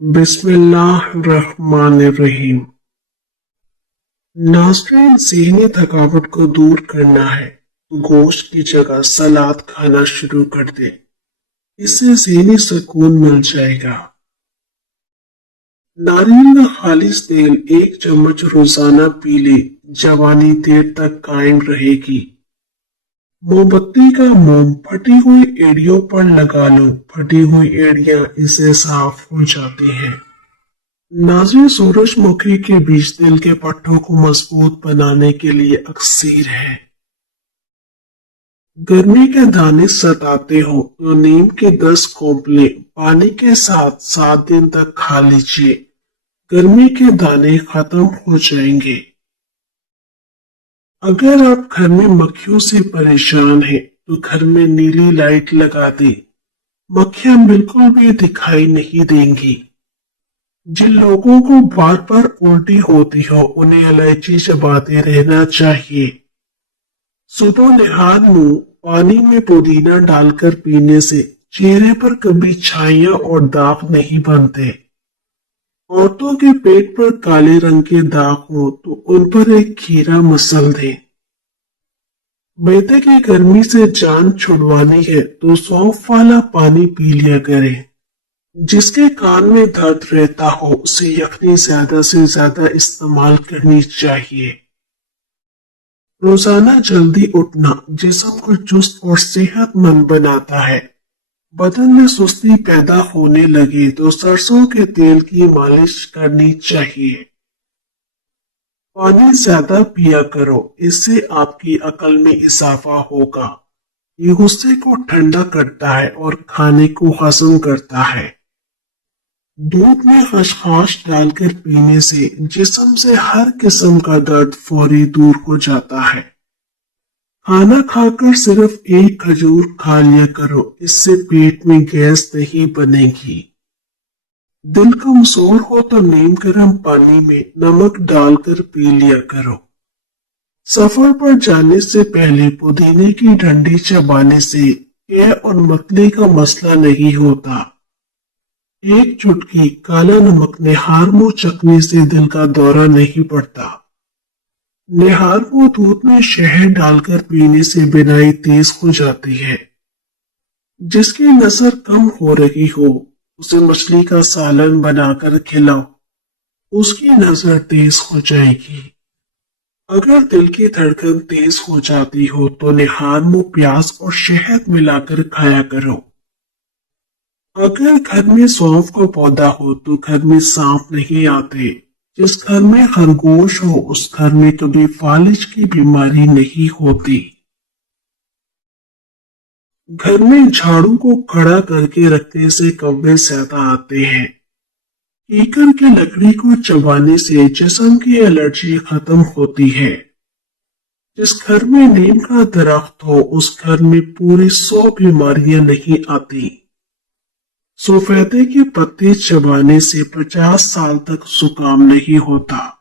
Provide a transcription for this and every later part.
बिस्मिल्लाहिर्रहमानिर्रहीम। नाज़रीन, ज़हनी थकावट को दूर करना है तो गोश्त की जगह सलाद खाना शुरू कर दे। इससे ज़हनी सुकून मिल जाएगा। नारियल का खालिश तेल 1 चम्मच रोजाना पी ले, जवानी देर तक कायम रहेगी। मोमबत्ती का मोम फटी हुई एड़ियों पर लगा लो, फटी हुई एड़ियां इससे साफ हो जाती हैं। नाज़रीन, सूरजमुखी के बीज दिल के पट्टों को मजबूत बनाने के लिए अक्सीर है। गर्मी के दाने सताते हो तो नीम के 10 कोंपले पानी के साथ 7 दिन तक खा लीजिए। गर्मी के दाने खत्म हो जाएंगे। अगर आप घर में मक्खियों से परेशान हैं तो घर में नीली लाइट लगा दें। मक्खियां बिल्कुल भी दिखाई नहीं देंगी। जिन लोगों को बार बार उल्टी होती हो उन्हें इलायची चबाते रहना चाहिए। सुबह नहान मुंह पानी में पुदीना डालकर पीने से चेहरे पर कभी छाइयां और दाग नहीं बनते। औरतों के पेट पर काले रंग के दाग हो तो उन पर एक खीरा मसल दें। मैदे की गर्मी से जान छुड़वानी है तो सौंफ वाला पानी पी लिया करें। जिसके कान में दर्द रहता हो उसे यखनी ज्यादा से ज्यादा इस्तेमाल करनी चाहिए। रोजाना जल्दी उठना जिस्म को चुस्त और सेहतमंद बनाता है। बदन में सुस्ती पैदा होने लगे तो सरसों के तेल की मालिश करनी चाहिए। पानी ज्यादा पिया करो, इससे आपकी अकल में इजाफा होगा। ये गुस्से को ठंडा करता है और खाने को हजम करता है। दूध में खसखस डालकर पीने से जिस्म से हर किस्म का दर्द फौरी दूर हो जाता है। खाना खाकर सिर्फ 1 खजूर खा लिया करो, इससे पेट में गैस नहीं बनेगी। दिल कमजोर हो तो नीम गर्म पानी में नमक डालकर पी लिया करो। सफर पर जाने से पहले पुदीने की डंडी चबाने से कैं और मतली का मसला नहीं होता। 1 चुटकी काला नमक निहार मुंह चखने से दिल का दौरा नहीं पड़ता। निहार को दूध में शहद डालकर पीने से बीनाई तेज हो जाती है। जिसकी नजर कम हो रही हो उसे मछली का सालन बनाकर खिलाओ, उसकी नजर तेज हो जाएगी। अगर दिल की धड़कन तेज हो जाती हो तो निहार मुंह प्याज और शहद मिलाकर खाया करो। अगर घर में सौंफ का पौधा हो तो घर में सांप नहीं आते। जिस घर में खरगोश हो उस घर में कभी फालिज की बीमारी नहीं होती। घर में झाड़ू को खड़ा करके रखने से कौवे ज्यादा आते हैं। कीकर की लकड़ी को चबाने से जिस्म की एलर्जी खत्म होती है। जिस घर में नीम का दरख्त हो उस घर में पूरी 100 बीमारियां नहीं आती। सफेदे के पत्ते चबाने से 50 साल तक जुकाम नहीं होता।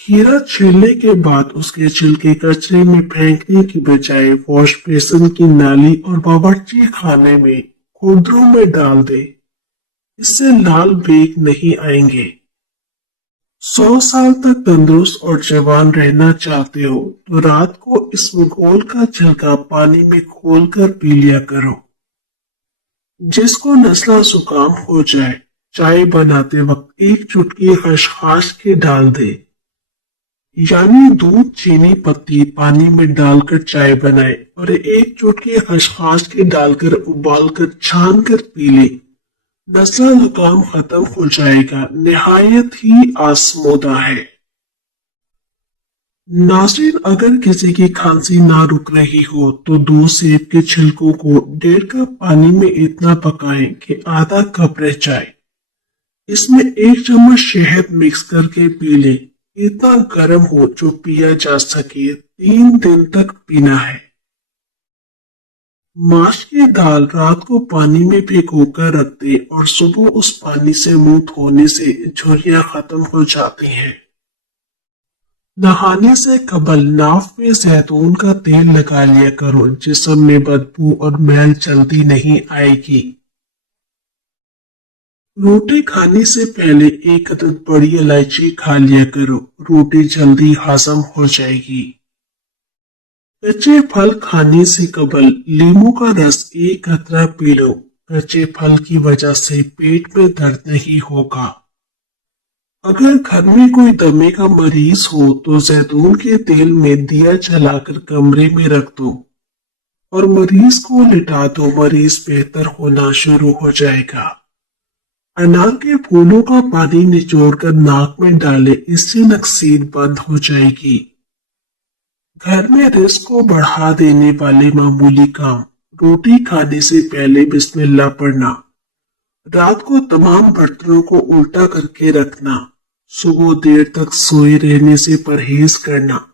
खीरा छीलने के बाद उसके छिलके कचरे में फेंकने की बजाय वॉश बेसिन की नाली और बावर्ची खाने में खुरदरों में डाल दे। इससे लाल बेग नहीं आएंगे। 100 साल तक तंदुरुस्त और जवान रहना चाहते हो तो रात को इसबगोल का छिलका पानी में खोलकर पी लिया करो। जिसको नज़ला जुकाम हो जाए चाय बनाते वक्त 1 चुटकी खसखस के डाल दे। यानी दूध, चीनी, पत्ती पानी में डालकर चाय बनाए और 1 चुटकी खसखस के डालकर उबालकर छान कर पी ले। नज़ला जुकाम खत्म हो जाएगा। निहायत ही आजमूदा है। नाज़रीन, अगर किसी की खांसी ना रुक रही हो तो 2 सेब के छिलकों को 1.5 कप पानी में इतना पकाएं कि आधा कप रह जाए। इसमें 1 चम्मच शहद मिक्स करके पी ले। इतना गर्म हो जो पिया जा सके। 3 दिन तक पीना है। माश की दाल रात को पानी में भिगोकर रख दे और सुबह उस पानी से मुंह धोने से झुर्रियां खत्म हो जाती हैं। नहाने से कबल नाफ में जैतून का तेल लगा लिया करो, जिस्म में बदबू और मैल जल्दी नहीं आएगी। रोटी खाने से पहले एक अदद बड़ी इलायची खा लिया करो, रोटी जल्दी हजम हो जाएगी। कच्चे फल खाने से कबल नींबू का रस एक कतरा पी लो, कच्चे फल की वजह से पेट में दर्द नहीं होगा। अगर घर में कोई दमे का मरीज हो तो जैतून के तेल में दिया जलाकर कमरे में रख दो और मरीज को लिटा दो, मरीज बेहतर होना शुरू हो जाएगा। अनार के फूलों का पानी निचोड़कर नाक में डाले, इससे नक्सीर बंद हो जाएगी। घर में रिस्क को बढ़ा देने वाले मामूली काम, रोटी खाने से पहले बिस्मिल्लाह पढ़ना, रात को तमाम बर्तनों को उल्टा करके रखना, सुबह देर तक सोए रहने से परहेज करना,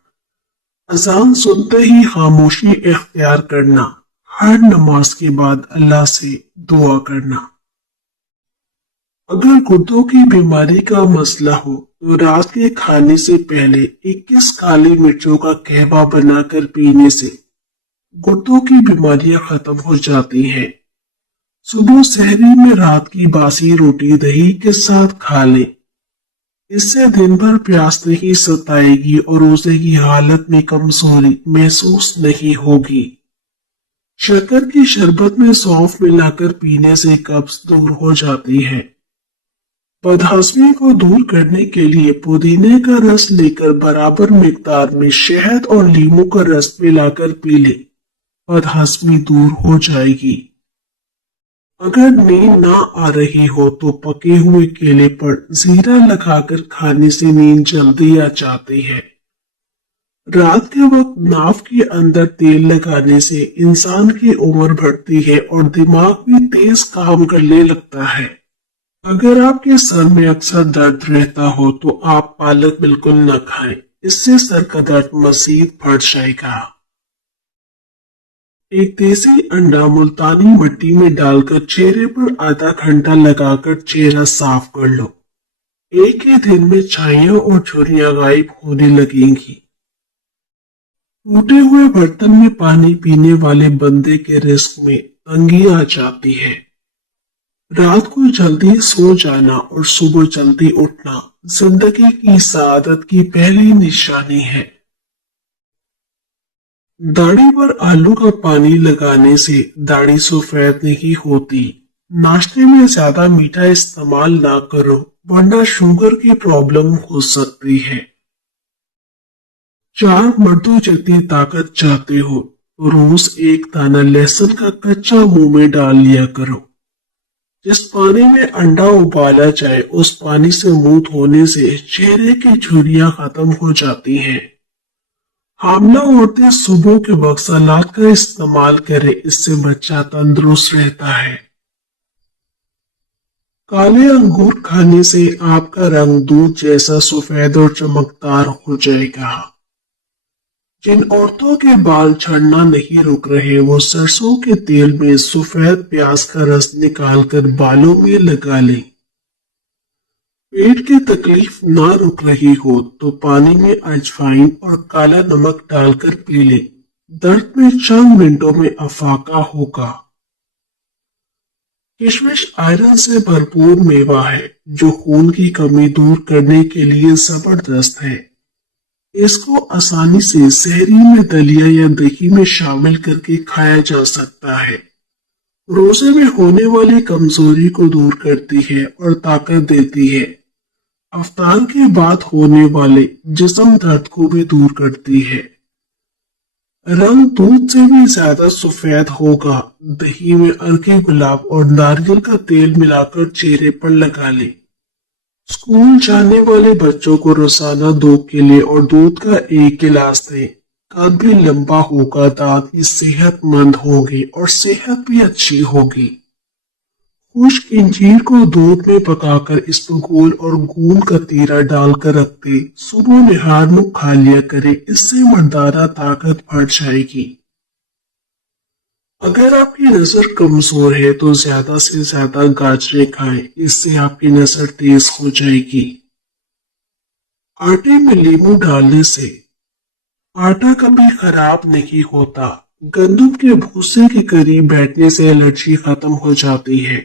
अजान सुनते ही खामोशी इख्तियार करना, हर नमाज के बाद अल्लाह से दुआ करना। अगर गुर्दों की बीमारी का मसला हो तो रात के खाने से पहले 21 काली मिर्चों का कहवा बनाकर पीने से गुर्दों की बीमारियां खत्म हो जाती हैं। सुबह सहरी में रात की बासी रोटी दही के साथ खा लें, इससे दिन भर प्यास नहीं सताएगी और रोजे की हालत में कमजोरी महसूस नहीं होगी। शक्कर की शरबत में सौंफ मिलाकर पीने से कब्ज दूर हो जाती है। बदहजमी को दूर करने के लिए पुदीने का रस लेकर बराबर मिकदार में शहद और नींबू का रस मिलाकर पी ले, बदहजमी दूर हो जाएगी। अगर नींद ना आ रही हो तो पके हुए केले पर जीरा लगाकर खाने से नींद जल्दी आ जाती है। रात के वक्त नाक के अंदर तेल लगाने से इंसान की उम्र बढ़ती है और दिमाग भी तेज काम करने लगता है। अगर आपके सर में अक्सर दर्द रहता हो तो आप पालक बिल्कुल न खाएं, इससे सर का दर्द मजीद बढ़ जाएगा। एक देसी अंडा मुल्तानी मिट्टी में डालकर चेहरे पर आधा घंटा लगाकर चेहरा साफ कर लो, एक ही दिन में छाइयां और झुर्रियां गायब होने लगेंगी। टूटे हुए बर्तन में पानी पीने वाले बंदे के रिस्क में तंगी आ जाती है। रात को जल्दी सो जाना और सुबह जल्दी उठना जिंदगी की सआदत की पहली निशानी है। दाढ़ी पर आलू का पानी लगाने से दाढ़ी सफेद नहीं होती। नाश्ते में ज्यादा मीठा इस्तेमाल ना करो वरना शुगर की प्रॉब्लम हो सकती है। 4 मर्दों जितनी ताकत चाहते हो तो रोज एक दाना लहसुन का कच्चा मुंह में डाल लिया करो। जिस पानी में अंडा उबाला जाए उस पानी से मुंह धोने से चेहरे की झुर्रियां खत्म हो जाती हैं। हामला औरतें सुबह के वक्त सलाद का इस्तेमाल करें, इससे बच्चा तंदुरुस्त रहता है। काले अंगूर खाने से आपका रंग दूध जैसा सफेद और चमकदार हो जाएगा। जिन औरतों के बाल झड़ना नहीं रुक रहे वो सरसों के तेल में सफेद प्याज का रस निकालकर बालों में लगा लें। पेट की तकलीफ ना रुक रही हो तो पानी में अजवाइन और काला नमक डालकर पी ले, दर्द में चंद मिनटों में अफाका होगा। किशमिश आयरन से भरपूर मेवा है जो खून की कमी दूर करने के लिए जबरदस्त है। इसको आसानी से सहरी में दलिया या दही में शामिल करके खाया जा सकता है। रोजे में होने वाली कमजोरी को दूर करती है और ताकत देती है। अफ्तार के बाद होने वाले जिस्म दर्द को भी दूर करती है। रंग दूध से भी ज्यादा सफेद होगा। दही में अर्के गुलाब और नारियल का तेल मिलाकर चेहरे पर लगा ले। स्कूल जाने वाले बच्चों को रोजाना 2 केले और दूध का 1 गिलास दें। कद भी लंबा होगा, दांत भी सेहतमंद होंगे और सेहत भी अच्छी होगी। खुश्क इंजीर को दूध में पकाकर इसमें गोल और गूंद का तीरा डालकर रख दे। सुबह निहार मुंह खा लिया करे, इससे मर्दाना ताकत बढ़ जाएगी। अगर आपकी नजर कमजोर है तो ज्यादा से ज्यादा गाजरें खाएं, इससे आपकी नजर तेज हो जाएगी। आटे में नींबू डालने से आटा कभी खराब नहीं होता। गंदम के भूसे के करीब बैठने से एलर्जी खत्म हो जाती है।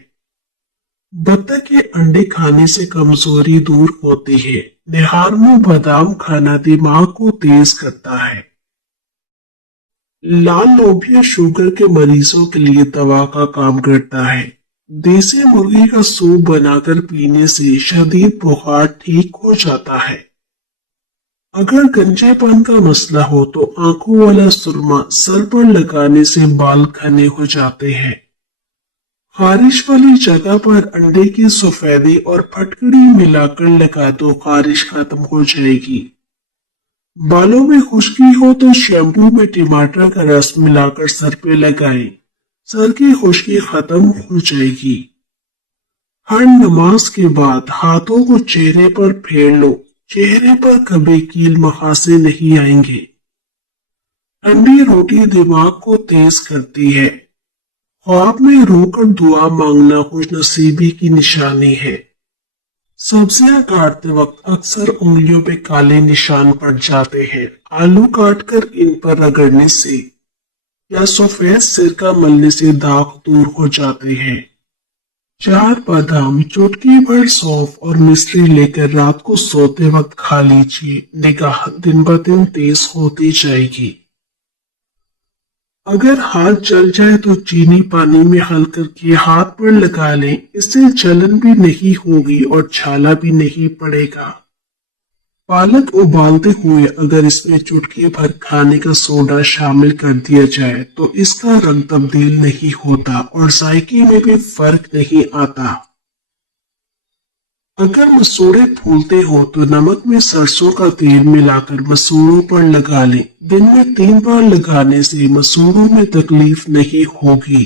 बत्तख के अंडे खाने से कमजोरी दूर होती है। निहार में बादाम खाना दिमाग को तेज करता है। लाल लोबिया शुगर के मरीजों के लिए दवा का काम करता है। देसी मुर्गी का सूप बनाकर पीने से शदीद बुखार ठीक हो जाता है। अगर गंजेपन का मसला हो तो आंखों वाला सुरमा सर पर लगाने से बाल घने हो जाते हैं। खारिश वाली जगह पर अंडे की सफेदी और फटकड़ी मिलाकर लगा दो, खारिश खत्म हो जाएगी। बालों में खुश्की हो तो शैम्पू में टमाटर का रस मिलाकर सर पे लगाएं, सर की खुश्की खत्म हो जाएगी। हर नमाज के बाद हाथों को चेहरे पर फेर लो, चेहरे पर कभी कील मखासे नहीं आएंगे। ठंडी रोटी दिमाग को तेज करती है। ख्वाब में रोकर दुआ मांगना खुश नसीबी की निशानी है। सब्जियां काटते वक्त अक्सर उंगलियों पे काले निशान पड़ जाते हैं। आलू काटकर इन पर रगड़ने से या सफेद सिरका मलने से दाग दूर हो जाते हैं। 4 बादाम, चुटकी भर सौंफ और मिश्री लेकर रात को सोते वक्त खा लीजिए। निगाह दिन ब दिन तेज होती जाएगी। अगर हाथ जल जाए तो चीनी पानी में हल करके हाथ पर लगा लें, इससे जलन भी नहीं होगी और छाला भी नहीं पड़ेगा। पालक उबालते हुए अगर इसमें चुटकी भर खाने का सोडा शामिल कर दिया जाए तो इसका रंग तब्दील नहीं होता और जायके में भी फर्क नहीं आता। अगर मसूड़े फूलते हो तो नमक में सरसों का तेल मिलाकर मसूड़ों पर लगा लें। दिन में 3 बार लगाने से मसूड़ों में तकलीफ नहीं होगी।